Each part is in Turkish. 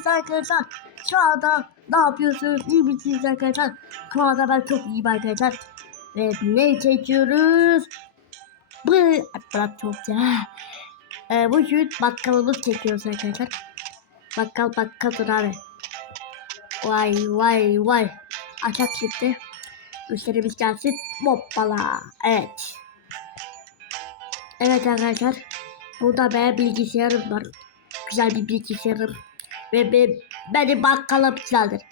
Biz arkadaşlar şu anda ne yapıyorsunuz? İyi misiniz arkadaşlar? Şu anda ben çok iyiyim arkadaşlar. Ve ne çekiyoruz? Bu bırak çok ya. Ee, bugün bakkalımız çekiyoruz arkadaşlar. Bakkal bakkal dur abi. Vay vay vay. Açak şimdi. Müşterimiz gelsin. Hoppala. Evet. Evet arkadaşlar. Burada benim bilgisayarım var. Güzel bir bilgisayarım. Ve be, benim bakkalım güzeldir.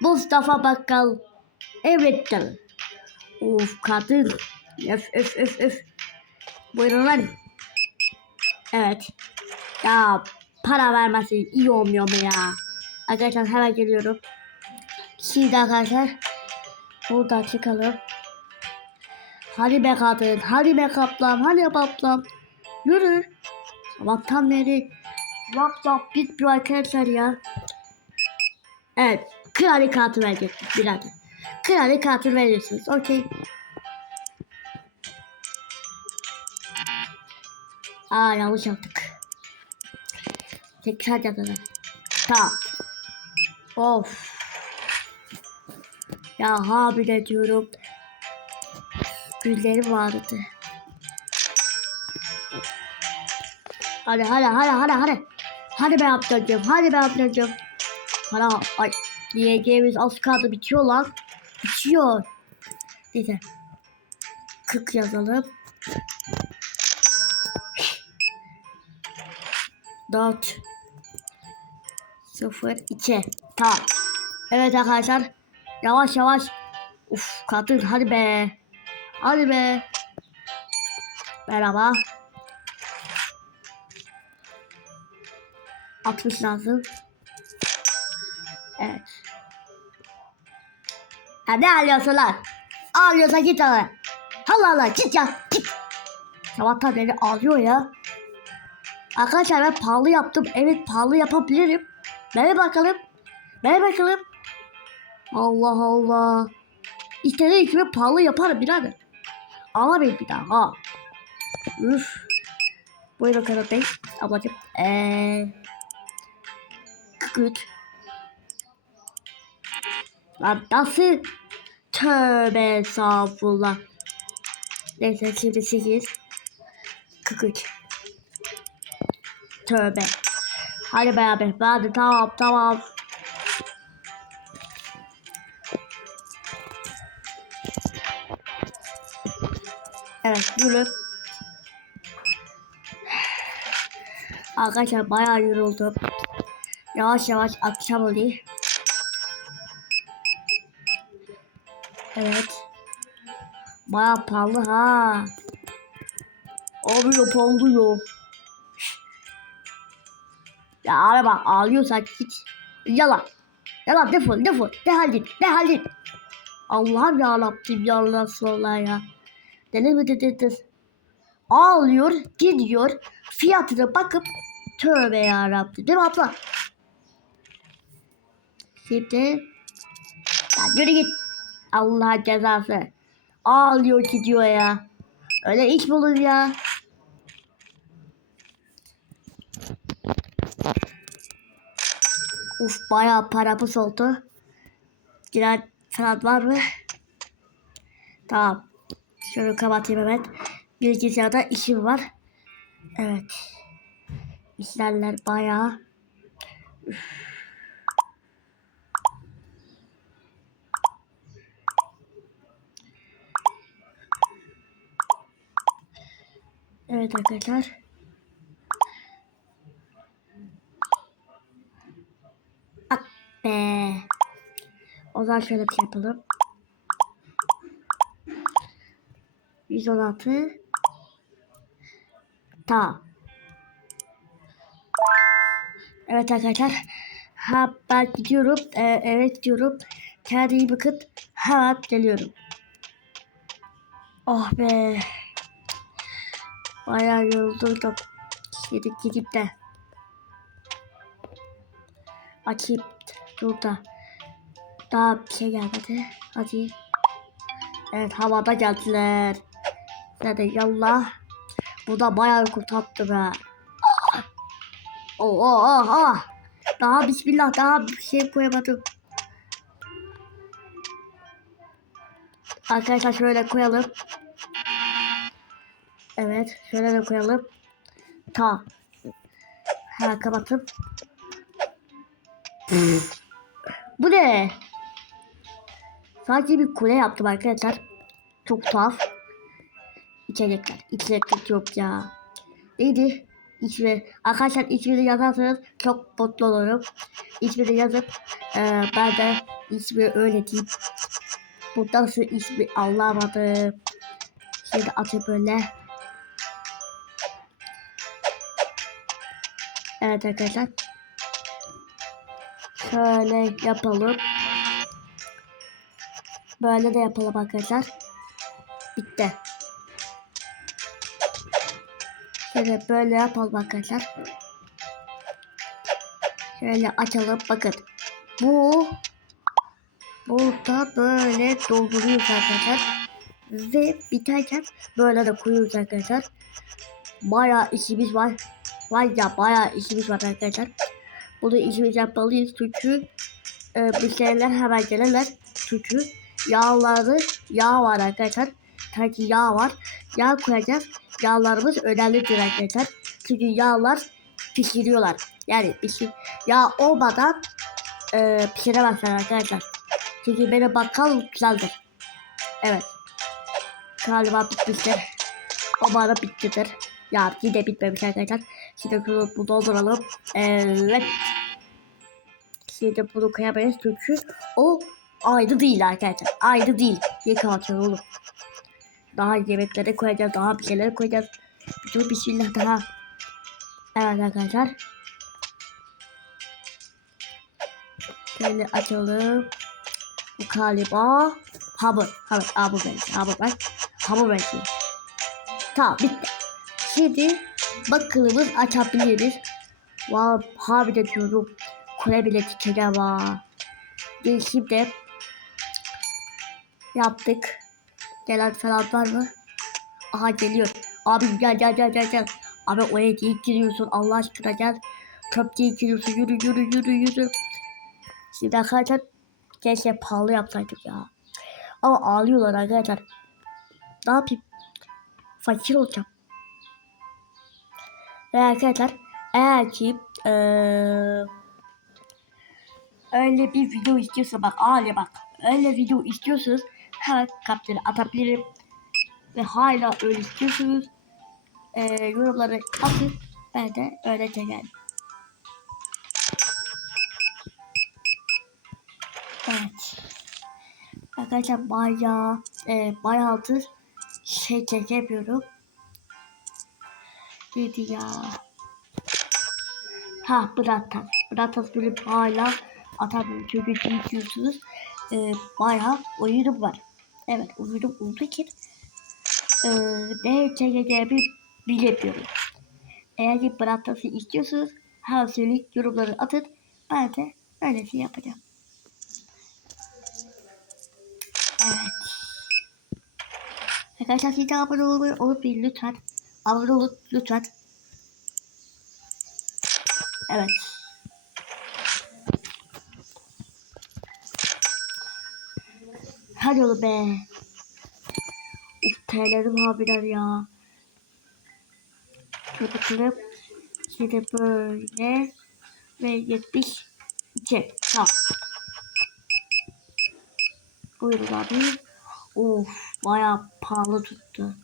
Mustafa Bakkal. Evet'tir. Of kadın. Öf öf öf öf. Buyurun lan. Evet. Ya para vermesi iyi olmuyor mu ya? Arkadaşlar hemen geliyorum. Şimdi arkadaşlar. Buradan çıkalım. Hadi be kadın. Hadi be kaplan. Hadi be kaplan. Yürü. Sabahtan beri yap bitmiyor arkadaşlar ya. Evet. Krali kartı verecektik birader. Krali kartı veriyorsunuz. Okey. Aa yanlış yaptık. Tekrar yapalım. Tamam. Of. Ya habire diyorum. Güllerim vardı. Hadi hadi hadi hadi hadi. Hadi be yaptıracağım. Hadi be yaptıracağım. Para ay diyeceğimiz az kaldı bitiyor lan. Bitiyor. Neyse. 40 yazalım. 4 0 2 Tamam. Evet arkadaşlar. Yavaş yavaş. Uf kadın hadi be. Hadi be. Merhaba. 60 lazım. Evet. Ha ne alıyorsun lan? Ağlıyorsa git ala. Allah Allah git ya git. Sabahtan beri ağlıyor ya. Arkadaşlar ben pahalı yaptım. Evet pahalı yapabilirim. Ver bakalım. Ver bakalım. Allah Allah. İstediği gibi pahalı yaparım birader. Alamayın bir daha ha. Üf. Buyurun Kanat Bey. Ablacım. Eee. Kıkıt. Lan nasıl? Tövbe estağfurullah. Neyse şimdi 8. 43. Tövbe. Hadi beraber. Hadi tamam tamam. Evet yürü. Arkadaşlar bayağı yoruldum. Yavaş yavaş akşam oluyor. Evet. Bayağı pahalı ha. Abi pahalı Ya abi bak ağlıyorsan hiç. Yalan. Yalan defol defol. Defol git. Defol git. Allah'ım ya Rabbim ya ya. Deli mi dediniz? Ağlıyor, gidiyor, fiyatına bakıp tövbe ya Rabbim. Değil mi abla? Şimdi ya yürü git. Allah cezası. Ağlıyor gidiyor ya. Öyle iş mi olur ya? Uf bayağı paramız oldu. Giren falan var mı? Tamam. Şunu kapatayım hemen. Bilgisayarda işim var. Evet. İşlerler bayağı. Üf. Evet arkadaşlar. Ak be. O zaman şöyle bir şey yapalım. 116 Tamam. Evet arkadaşlar. Ha ben gidiyorum. Ee, evet gidiyorum. Kendine iyi bakın. Hemen geliyorum. Oh be. Bayağı yoruldum. Gidip gidip de. Açayım. Dur da. Daha bir şey gelmedi. Hadi. Evet havada geldiler. Hadi yallah. Bu da bayağı kurtardı be. Oh oh oh oh. Daha bismillah daha bir şey koyamadım. Arkadaşlar şöyle koyalım. Evet şöyle de koyalım. Ta. Ha kapatıp. Bu ne? Sadece bir kule yaptım arkadaşlar. Çok tuhaf. İçecekler. İçecekler yok ya. Neydi? İsmi. Arkadaşlar ismini yazarsanız çok mutlu olurum. İsmini yazıp e, ben de ismi öyle diyeyim. Bu nasıl ismi anlamadım. Şimdi atayım böyle. Evet arkadaşlar. Şöyle yapalım. Böyle de yapalım arkadaşlar. Bitti. Şöyle böyle yapalım arkadaşlar. Şöyle açalım bakın. Bu burada böyle dolduruyoruz arkadaşlar. Ve biterken böyle de koyuyoruz arkadaşlar. Bayağı işimiz var. Var ya bayağı işimiz var arkadaşlar. Bunu işimiz yapmalıyız çünkü e, müşteriler hemen gelirler. Çünkü yağları yağ var arkadaşlar. Sanki yağ var. Yağ koyacağız. Yağlarımız önemlidir arkadaşlar. Çünkü yağlar pişiriyorlar. Yani pişir yağ olmadan e, pişiremezler arkadaşlar. Çünkü benim bakkal güzeldir. Evet. Galiba bitmiştir. Umarım bittidir. Ya yine bitmemiş arkadaşlar. Şimdi bunu, bunu dolduralım. Evet. Şimdi bunu koyamayız çünkü o ayrı değil arkadaşlar. Ayrı değil. Niye kapatıyor oğlum? Daha yemeklere koyacağız. Daha bir şeyler koyacağız. Dur bismillah daha. Evet arkadaşlar. Şöyle açalım. Bu galiba hamur. Hamur. Hamur benziyor. Hamur ben. Hamur benziyor. Tamam bitti. Şimdi bakkalımız açabiliriz. Vav harbiden diyorum. Kule bile çiçeğe var. Şimdi yaptık. Gelen falan var mı? Aha geliyor. Abi gel gel gel gel gel. Abi oraya değil giriyorsun Allah aşkına gel. Köp değil giriyorsun yürü yürü yürü yürü. Şimdi arkadaşlar keşke pahalı yapsaydık ya. Ama ağlıyorlar arkadaşlar. Ne yapayım? Fakir olacağım. Ve arkadaşlar eğer ki ee, öyle bir video istiyorsa bak ağlaya bak. Öyle video istiyorsanız hemen kaptırı atabilirim. Ve hala öyle istiyorsanız e, yorumları atın. Ben de öyle çekerim. Evet. Arkadaşlar bayağı e, bayağıdır şey çekemiyorum. Neydi ya? Ha Bratas. Bratas benim hala atamıyorum. Çünkü biliyorsunuz e, bayağı oyunum var. Evet oyunum olduğu için e, ne çekeceğimi bilemiyorum. Eğer ki Bratas'ı istiyorsanız her söyleyin yorumları atın. Ben de öylesi yapacağım. Evet. Arkadaşlar siz de abone olmayı unutmayın lütfen. Abone olun lütfen. Evet. Hadi oğlum be. Uf abiler ya. Bakalım. Şimdi böyle. Ve 72. Tamam. Buyurun abi. Of bayağı pahalı tuttu.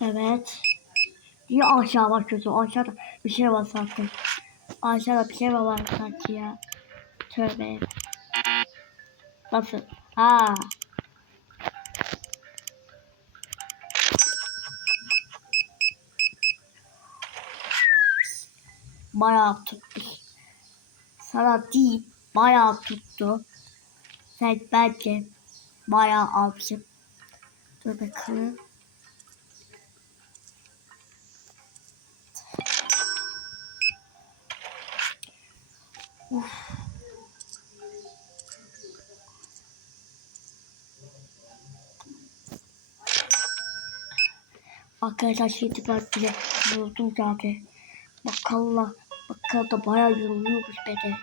Evet. Niye aşağı bakıyorsun? Aşağıda bir şey var sanki. Aşağıda bir şey var sanki ya. Tövbe. Nasıl? Ha. Bayağı tuttu. Sana değil, bayağı tuttu. Sen bence bayağı almışım. Dur bakalım. Arkadaşlar şimdi ben bile yoruldum zaten. Bakkalla, bakkal da bayağı yoruluyormuş beni.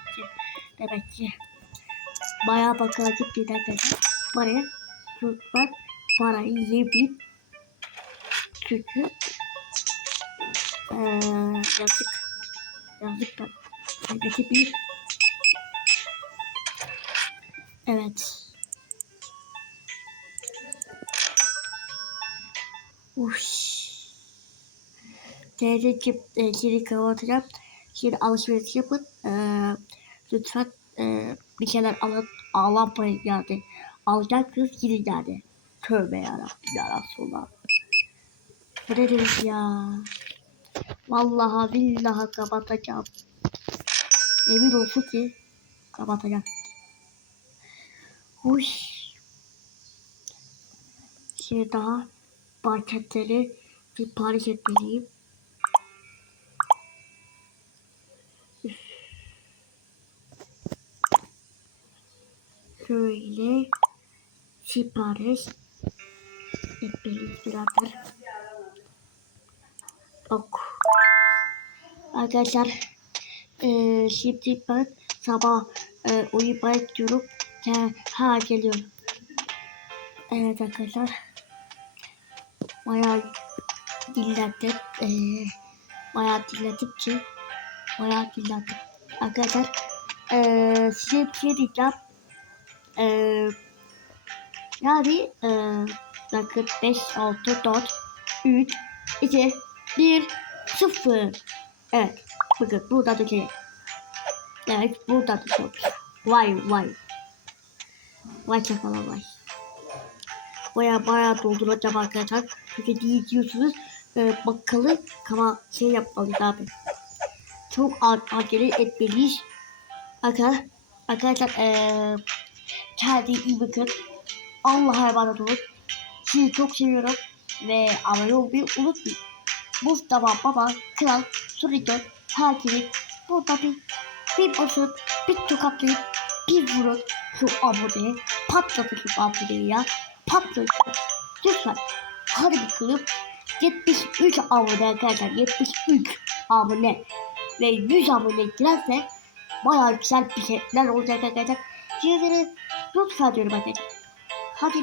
Demek ki. Bayağı bakkala gitmedi arkadaşlar. Paraya çocuklar parayı yemeyip çünkü eee yazık yazık da kaybeti bir evet Uş. Teyzeciğim e, şimdi kapatacağım. Şimdi alışveriş yapın. E, lütfen e, bir şeyler alın. Ağlamayın yani. Alacaksınız gidin yani. Tövbe yarabbim ya Resulallah. Ne demek ya? Vallahi billahi kapatacağım. Emin olsun ki kapatacağım. Uş. Şimdi daha paketleri sipariş etmeliyim. Şöyle sipariş etmeliyiz birader. Ok. Arkadaşlar eee şimdi ben sabah eee uyumaya gidiyorum. Ha, geliyorum. Evet arkadaşlar. Bayağı dinlendim. Eee bayağı dinledim ki bayağı dinlendim. Arkadaşlar eee size bir şey diyeceğim. Eee yani eee bakın 5, 6, 4, 3, 2, 1, 0. Evet. Bakın burada da şey. Evet burada da şey. Vay vay. Vay çakala vay. Baya baya dolduracağım arkadaşlar. Çünkü değil diyorsunuz. E, bakkalı kama şey yapmalıyız abi. Çok acele etmeliyiz. Arkadaşlar, arkadaşlar e, kendinize iyi bakın. Allah'a emanet olun. Sizi çok seviyorum. Ve abone olmayı unutmayın. Mustafa Baba, Kral, Surican, Hakim'in burada bir, bir basın, bir tokatlayıp, bir vurun şu aboneye. Patlatın şu aboneyi ya. Patlatın. Lütfen. Hadi bakalım. 73 abone arkadaşlar. 73 abone. Ve 100 abone girerse bayağı güzel bir şeyler olacak arkadaşlar. Sizlere lütfen diyorum arkadaşlar. Hadi